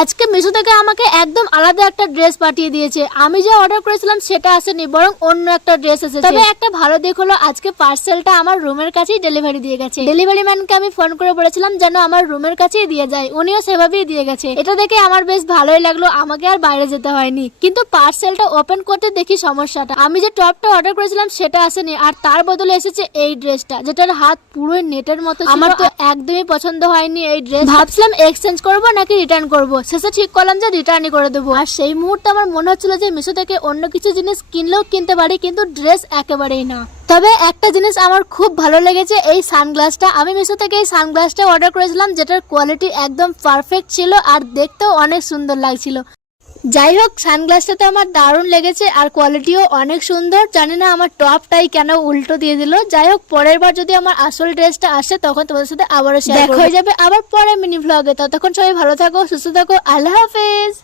আজকে মিশো থেকে আমাকে একদম আলাদা একটা ড্রেস পাঠিয়ে দিয়েছে। আমি যে অর্ডার করেছিলাম সেটা আসেনি, বরং অন্য একটা ড্রেস এসেছে। তবে একটা ভালো দিক হলো আজকে পার্সেলটা আমার রুমের কাছেই ডেলিভারি দিয়ে গেছে। ডেলিভারি ম্যানকে আমি ফোন করে বলেছিলাম যেন আমার রুমের কাছেই দিয়ে যায়, উনিও সেভাবেই দিয়ে গেছে। এটা দেখে আমার বেশ ভালোই লাগলো, আমাকে আর বাইরে যেতে হয়নি। কিন্তু পার্সেলটা ওপেন করতে দেখি সমস্যাটা, আমি যে টপটা অর্ডার করেছিলাম সেটা আসেনি, আর তার বদলে এসেছে এই ড্রেসটা, যেটার হাত পুরো নেটের মতো। আমার তো একদমই পছন্দ হয়নি এই ড্রেস। ভাবছিলাম এক্সচেঞ্জ করবো নাকি রিটার্ন করবো, শেষে ঠিক করলাম যে রিটার্নই করে দেবো। আর সেই মুহূর্তে আমার মনে হচ্ছিল যে মিশো থেকে অন্য কিছু জিনিস কিনলেও কিনতে পারি, কিন্তু ড্রেস একেবারেই না। তবে একটা জিনিস আমার খুব ভালো লেগেছে, এই সানগ্লাসটা। আমি মিশো থেকে এই সানগ্লাসটা অর্ডার করেছিলাম, যেটার কোয়ালিটি একদম পারফেক্ট ছিল আর দেখতেও অনেক সুন্দর লাগছিল। যাই হোক, সানগ্লাসটা তো আমার দারুণ লেগেছে আর কোয়ালিটিও অনেক সুন্দর। জানি না আমার টপটাই কেন উল্টো দিয়ে দিল। যাই হোক, পরের বার যদি আমার আসল ড্রেসটা আসে তখন তোমাদের সাথে আবারও শেয়ার হয়ে যাবে আবার পরে মিনি ভ্লগে। ততক্ষণ সবাই ভালো থাকো, সুস্থ থাকো, আল্লাহ হাফেজ।